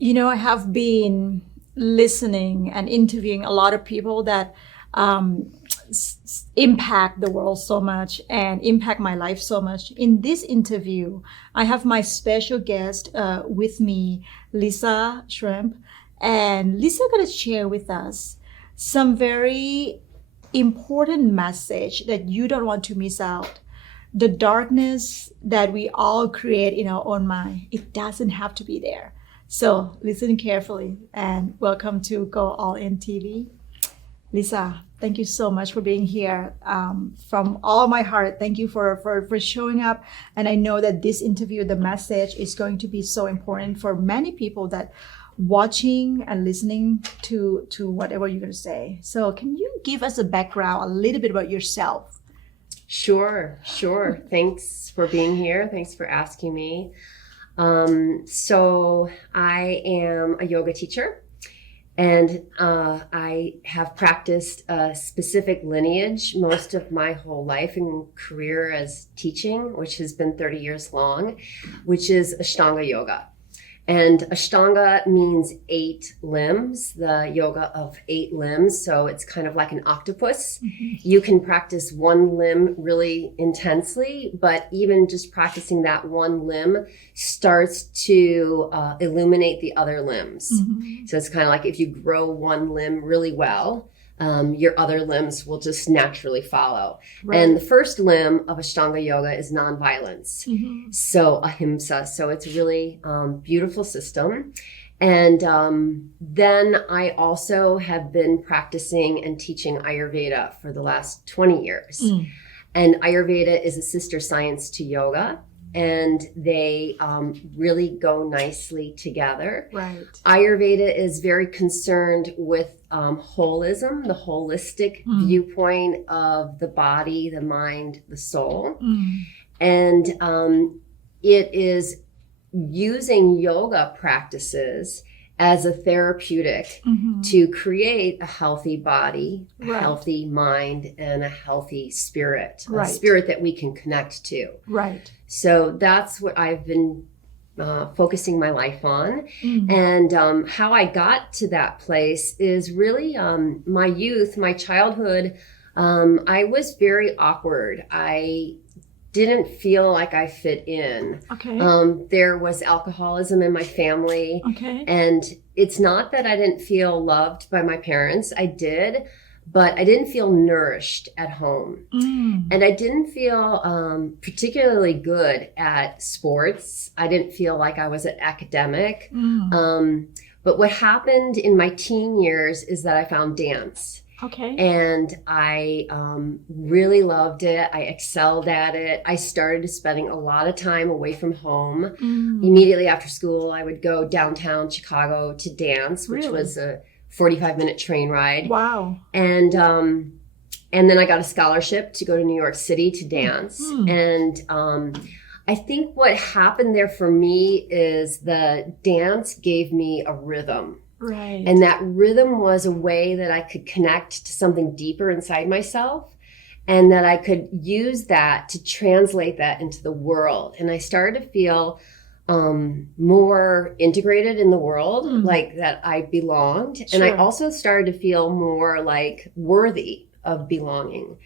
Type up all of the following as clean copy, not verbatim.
I have been listening and interviewing a lot of people that impact the world so much and impact my life so much. In this interview, I have my special guest with me, Lisa Schrempp, and Lisa going to share with us some very important message that you don't want to miss out. The darkness that we all create in our own mind, it doesn't have to be there. So listen carefully and welcome to Go All In TV. Lisa, thank you so much for being here. From all my heart, thank you for showing up. And I know that this interview, the message is going to be so important for many people that watching and listening to whatever you're going to say. So can you give us a background, a little bit about yourself? Sure. Thanks for being here. Thanks for asking me. So I am a yoga teacher, and I have practiced a specific lineage most of my whole life and career as teaching, which has been 30 years long, which is Ashtanga Yoga. And Ashtanga means 8 limbs, the yoga of 8 limbs. So it's kind of like an octopus. Mm-hmm. You can practice one limb really intensely, but even just practicing that one limb starts to illuminate the other limbs. Mm-hmm. So it's kind of like if you grow one limb really well, your other limbs will just naturally follow. Right. And the first limb of Ashtanga Yoga is nonviolence. Mm-hmm. So ahimsa. So it's a really beautiful system. And then I also have been practicing and teaching Ayurveda for the last 20 years. Mm. And Ayurveda is a sister science to yoga. And they really go nicely together. Right. Ayurveda is very concerned with holism, the holistic viewpoint of the body, the mind, the soul. Mm. And it is using yoga practices as a therapeutic to create a healthy body, a healthy mind, and a healthy spirit, a spirit that we can connect to. Right. So that's what I've been focusing my life on. Mm. And how I got to that place is really my youth, my childhood. I was very awkward. I didn't feel like I fit in. Okay. There was alcoholism in my family. Okay. And it's not that I didn't feel loved by my parents. I did, but I didn't feel nourished at home. Mm. And I didn't feel particularly good at sports. I didn't feel like I was an academic. Mm. But what happened in my teen years is that I found dance. Okay. And I really loved it. I excelled at it. I started spending a lot of time away from home. Mm. Immediately after school, I would go downtown Chicago to dance, which was a 45-minute train ride. Wow. And then I got a scholarship to go to New York City to dance. Mm. And I think what happened there for me is the dance gave me a rhythm. Right. And that rhythm was a way that I could connect to something deeper inside myself, and that I could use that to translate that into the world. And I started to feel more integrated in the world, like that I belonged. Sure. And I also started to feel more like worthy of belonging.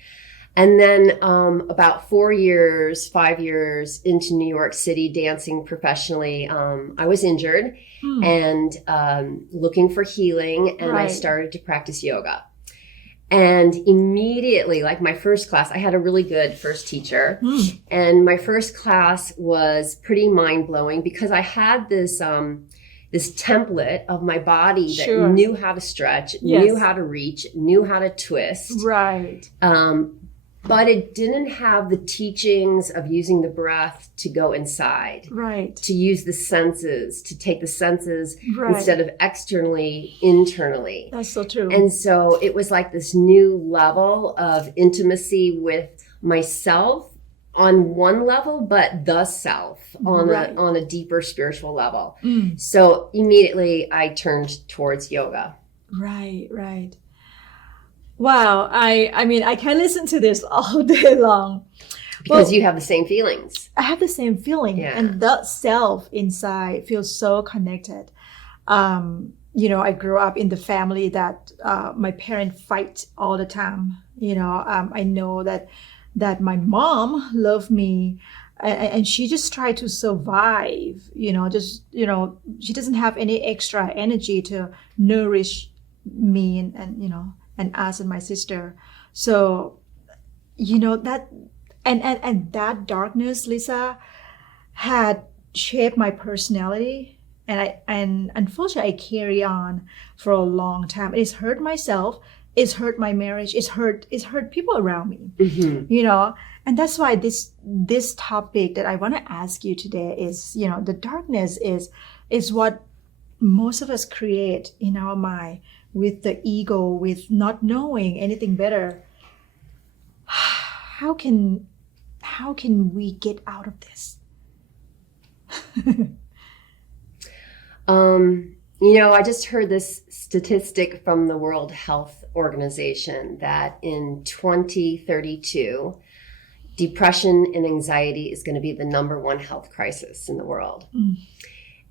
And then about 5 years into New York City dancing professionally, I was injured and looking for healing, and I started to practice yoga. And immediately, like my first class, I had a really good first teacher. And my first class was pretty mind-blowing because I had this template of my body that knew how to stretch, knew how to reach, knew how to twist. Right. But it didn't have the teachings of using the breath to go inside. Right. To use the senses, to take the senses instead of externally, internally. That's so true. And so it was like this new level of intimacy with myself on one level, but the self on a deeper spiritual level. Mm. So immediately I turned towards yoga. Right. Wow, I mean, I can listen to this all day long. Because you have the same feelings. I have the same feeling, and the self inside feels so connected. I grew up in the family that my parents fight all the time. I know that my mom loved me, and she just tried to survive. She doesn't have any extra energy to nourish me and us and my sister. So that and that darkness, Lisa, had shaped my personality, and unfortunately I carry on for a long time. It's hurt myself, it's hurt my marriage, it's hurt people around me. And that's why this topic that I want to ask you today is, the darkness is what most of us create in our mind, with the ego, with not knowing anything better. How can we get out of this? I just heard this statistic from the World Health Organization that in 2032, depression and anxiety is going to be the #1 health crisis in the world.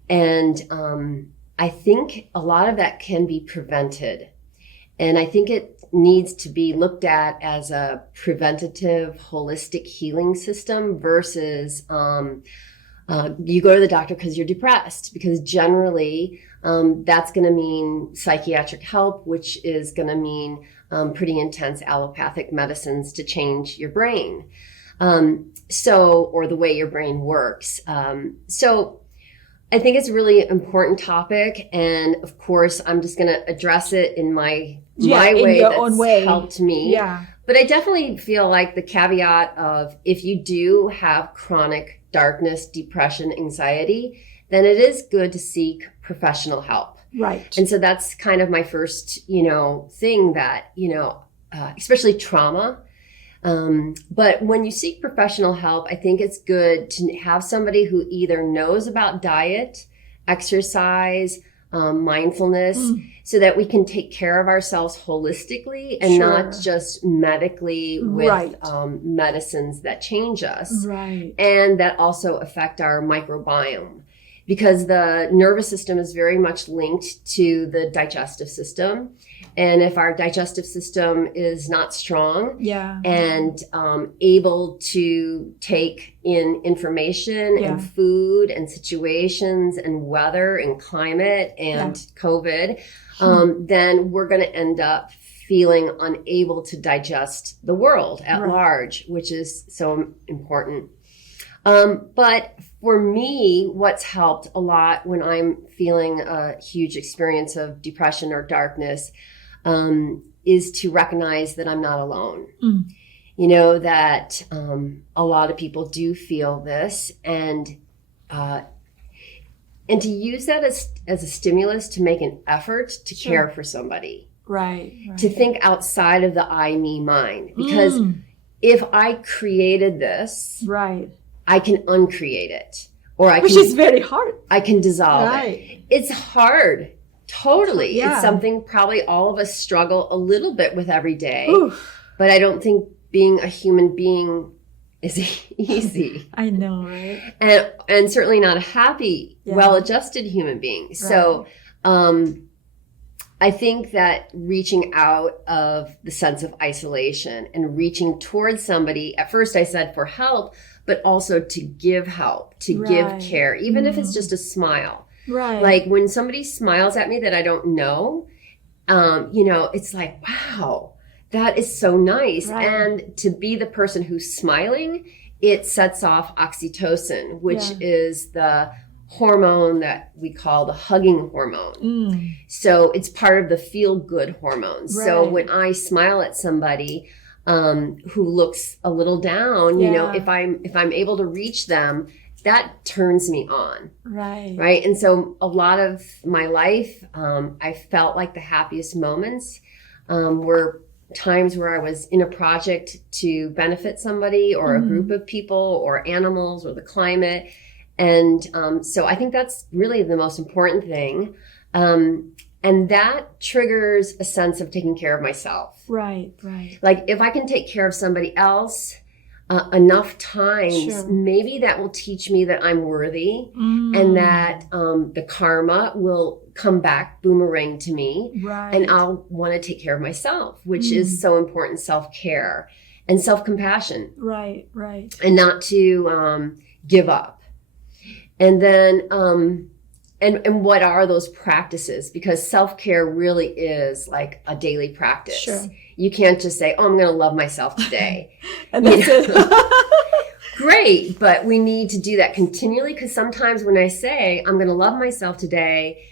And I think a lot of that can be prevented. And I think it needs to be looked at as a preventative, holistic healing system versus you go to the doctor because you're depressed, because generally that's going to mean psychiatric help, which is going to mean pretty intense allopathic medicines to change your brain. Or the way your brain works. So I think it's a really important topic. And of course, I'm just going to address it in my way that's helped me. Yeah. But I definitely feel like the caveat of, if you do have chronic darkness, depression, anxiety, then it is good to seek professional help. Right. And so that's kind of my first, thing that, especially trauma. But when you seek professional help, I think it's good to have somebody who either knows about diet, exercise, mindfulness, so that we can take care of ourselves holistically and not just medically with medicines that change us. Right. And that also affect our microbiome, because the nervous system is very much linked to the digestive system. And if our digestive system is not strong and able to take in information and food and situations and weather and climate and COVID, then we're going to end up feeling unable to digest the world at large, which is so important. But for me, what's helped a lot when I'm feeling a huge experience of depression or darkness is to recognize that I'm not alone. That a lot of people do feel this, and to use that as a stimulus to make an effort to care for somebody. Right. To think outside of the I, me, mine. Because if I created this, I can uncreate it. Which is very hard. I can dissolve it. It's hard. Totally. Yeah. It's something probably all of us struggle a little bit with every day. Oof. But I don't think being a human being is easy. I know, right? And certainly not a happy, well-adjusted human being. Right. So I think that reaching out of the sense of isolation and reaching towards somebody, at first I said for help, but also to give help, to give care, even if it's just a smile. Right. Like when somebody smiles at me that I don't know, it's like, wow, that is so nice. Right. And to be the person who's smiling, it sets off oxytocin, which is the hormone that we call the hugging hormone. So it's part of the feel-good hormones. Right. So when I smile at somebody who looks a little down, if I'm able to reach them, that turns me on. Right. And so a lot of my life, I felt like the happiest moments were times where I was in a project to benefit somebody or a group of people or animals or the climate. And so I think that's really the most important thing. And that triggers a sense of taking care of myself. Right. Like if I can take care of somebody else, enough times, Sure. maybe that will teach me that I'm worthy and that the karma will come back, boomerang to me, Right. and I'll want to take care of myself, which is so important, self-care and self-compassion. Right, right. And not to give up. And then, and what are those practices? Because self-care really is like a daily practice. Sure. You can't just say, oh, I'm going to love myself today. And that's it. Great, but we need to do that continually, because sometimes when I say I'm going to love myself today,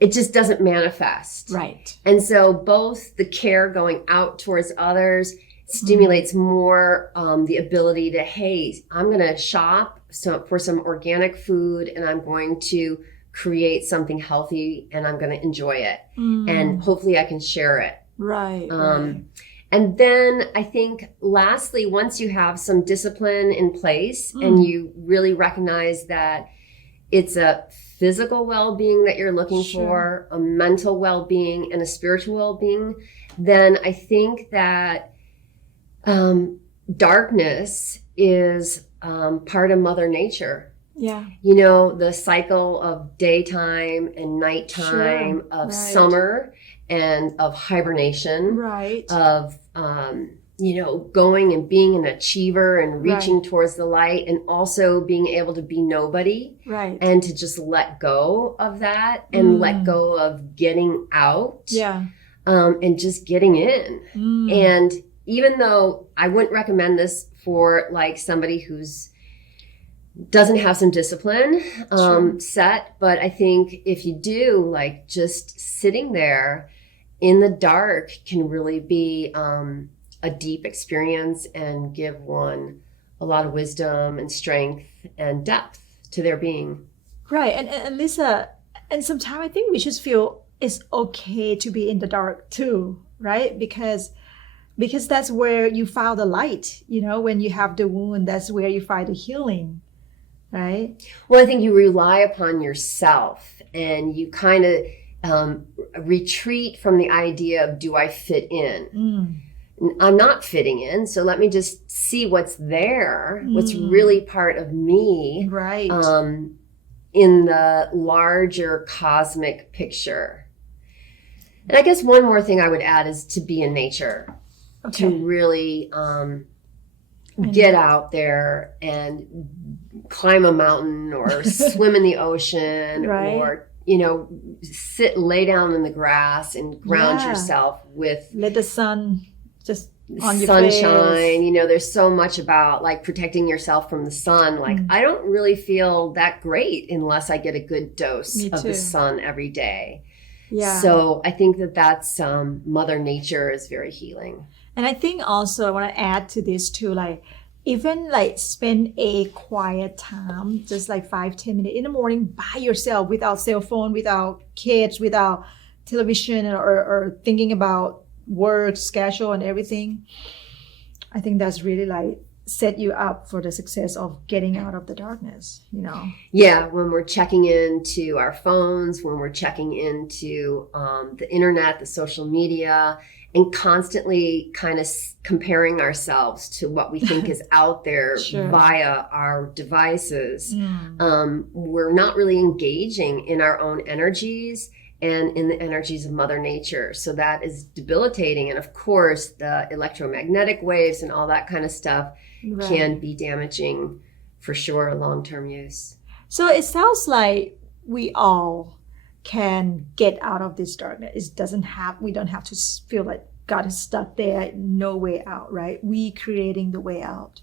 it just doesn't manifest. Right. And so both the care going out towards others stimulates more the ability to, hey, I'm going to shop for some organic food, and I'm going to create something healthy, and I'm going to enjoy it. And hopefully I can share it. Right. And then I think lastly, once you have some discipline in place and you really recognize that it's a physical well-being that you're looking for, a mental well-being, and a spiritual well-being, then I think that darkness is part of Mother Nature. Yeah. You know, the cycle of daytime and nighttime, of summer and of hibernation, of, going and being an achiever and reaching towards the light, and also being able to be nobody, and to just let go of that and let go of getting out, and just getting in. And even though I wouldn't recommend this for like somebody who's doesn't have some discipline set, but I think if you do, like, just sitting there in the dark can really be a deep experience and give one a lot of wisdom and strength and depth to their being. Right. And Lisa, and sometimes I think we just feel it's okay to be in the dark too, right? Because that's where you found the light, when you have the wound, that's where you find the healing. Right. Well, I think you rely upon yourself, and you kind of retreat from the idea of, do I fit in? I'm not fitting in, so let me just see what's there, what's really part of me, right? In the larger cosmic picture. And I guess one more thing I would add is to be in nature, to really get out there and climb a mountain or swim in the ocean, or lay down in the grass and ground yourself with, let the sun just on your sunshine face. There's so much about like protecting yourself from the sun. Like I don't really feel that great unless I get a good dose of the sun every day. So I think that's Mother Nature is very healing. And I think also I want to add to this too, like even like spend a quiet time, just like 5-10 minutes in the morning by yourself, without cell phone, without kids, without television, or thinking about work schedule and everything. I think that's really like set you up for the success of getting out of the darkness, Yeah, when we're checking into our phones, when we're checking into the internet, the social media, and constantly kind of comparing ourselves to what we think is out there via our devices, we're not really engaging in our own energies and in the energies of Mother Nature. So that is debilitating. And of course, the electromagnetic waves and all that kind of stuff can be damaging for sure, long-term use. So it sounds like we all can get out of this darkness. We don't have to feel like God is stuck there, no way out, right? We creating the way out.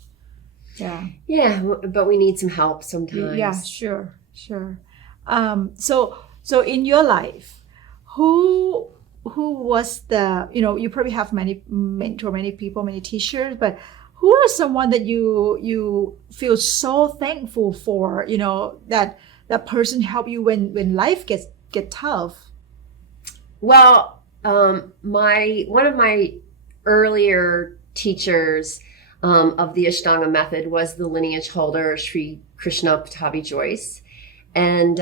Yeah, but we need some help sometimes. Yeah, sure. So in your life, who was the, you probably have many mentor, many people, many teachers, but who are someone that you feel so thankful for, that person helped you when life get tough? Well, one of my earlier teachers of the Ashtanga method was the lineage holder, Sri Krishna Pattabhi Joyce. And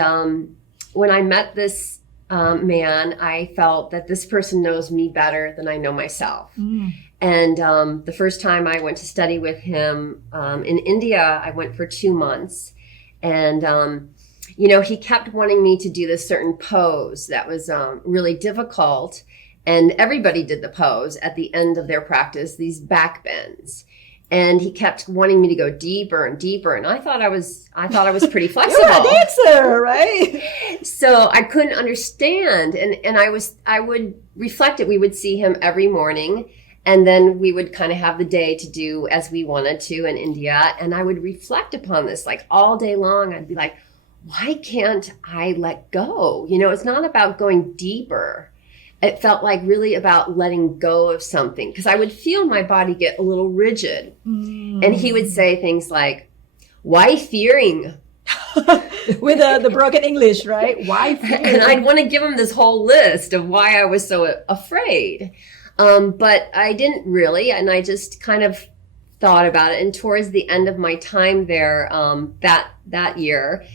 when I met this man, I felt that this person knows me better than I know myself. And the first time I went to study with him in India, I went for 2 months. And, he kept wanting me to do this certain pose that was really difficult. And everybody did the pose at the end of their practice, these back bends. And he kept wanting me to go deeper and deeper. And I thought I was pretty flexible. You're a dancer, right? So I couldn't understand. And I would reflect it. We would see him every morning. And then we would kind of have the day to do as we wanted to in India. And I would reflect upon this like all day long. I'd be like, why can't I let go? It's not about going deeper. It felt like really about letting go of something, because I would feel my body get a little rigid. And he would say things like, why fearing? With the broken English, right? Why fearing? And I'd want to give him this whole list of why I was so afraid. But I didn't really, and I just kind of thought about it. And towards the end of my time there, that year,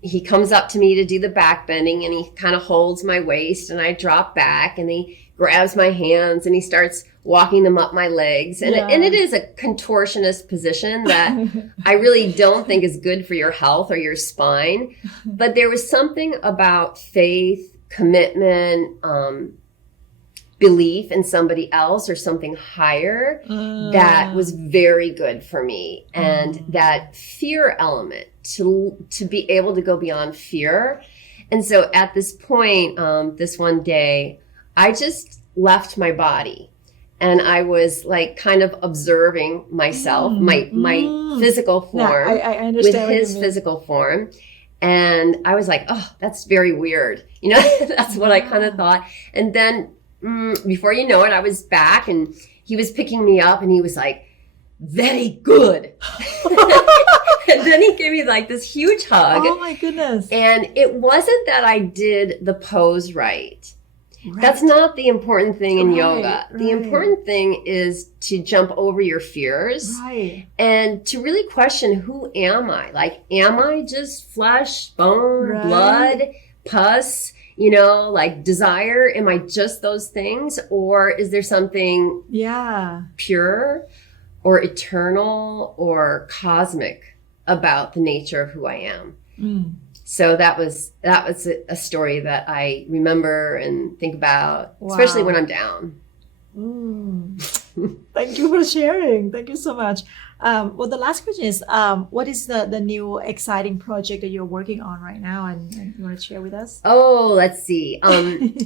he comes up to me to do the back bending, and he kind of holds my waist, and I drop back, and he grabs my hands and he starts walking them up my legs. And, it is a contortionist position that I really don't think is good for your health or your spine. But there was something about faith, commitment, belief in somebody else or something higher that was very good for me. And that fear element, to be able to go beyond fear. And so at this point, this one day, I just left my body. And I was like kind of observing myself, my physical form, I understand with his physical form. And I was like, oh, that's very weird. That's what I kind of thought. And then before you know it, I was back, and he was picking me up, and he was like, very good. And then he gave me like this huge hug. Oh my goodness. And it wasn't that I did the pose right. That's not the important thing in yoga. The important thing is to jump over your fears and to really question, who am I? Like, am I just flesh, bone, blood, pus? Like desire, am I just those things? Or is there something pure or eternal or cosmic about the nature of who I am? So that was a story that I remember and think about, especially when I'm down. Thank you for sharing. Thank you so much. Well, the last question is, what is the new exciting project that you're working on right now, and you want to share with us? Oh, let's see.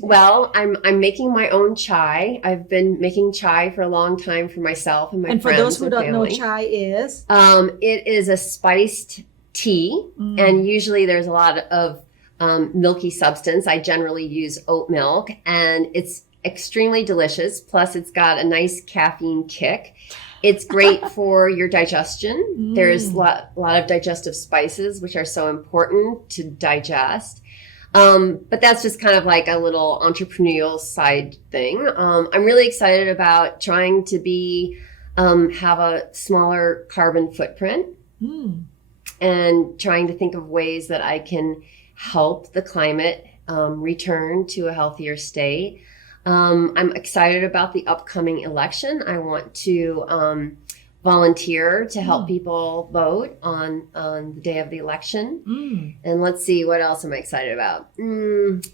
Well, I'm making my own chai. I've been making chai for a long time for myself and my friends. And for those who don't know, family. chai is? It is a spiced tea, and usually there's a lot of milky substance. I generally use oat milk, and it's extremely delicious. Plus, it's got a nice caffeine kick. It's great for your digestion. There's a lot of digestive spices, which are so important to digest. But that's just kind of like a little entrepreneurial side thing. I'm really excited about trying to have a smaller carbon footprint and trying to think of ways that I can help the climate return to a healthier state. I'm excited about the upcoming election. I want to volunteer to help people vote on the day of the election. And let's see, what else am I excited about?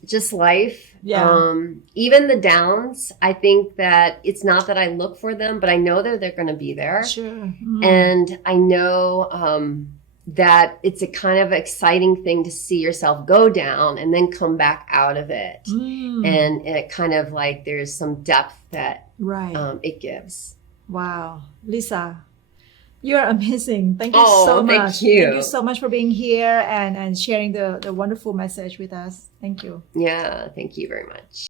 Just life. Even the downs. I think that it's not that I look for them, but I know that they're going to be there. Sure. And I know that it's a kind of exciting thing to see yourself go down and then come back out of it. And it kind of like there's some depth that it gives. Wow. Lisa, you're amazing. Thank you so much. Thank you. Thank you so much for being here and sharing the wonderful message with us. Thank you. Yeah, thank you very much.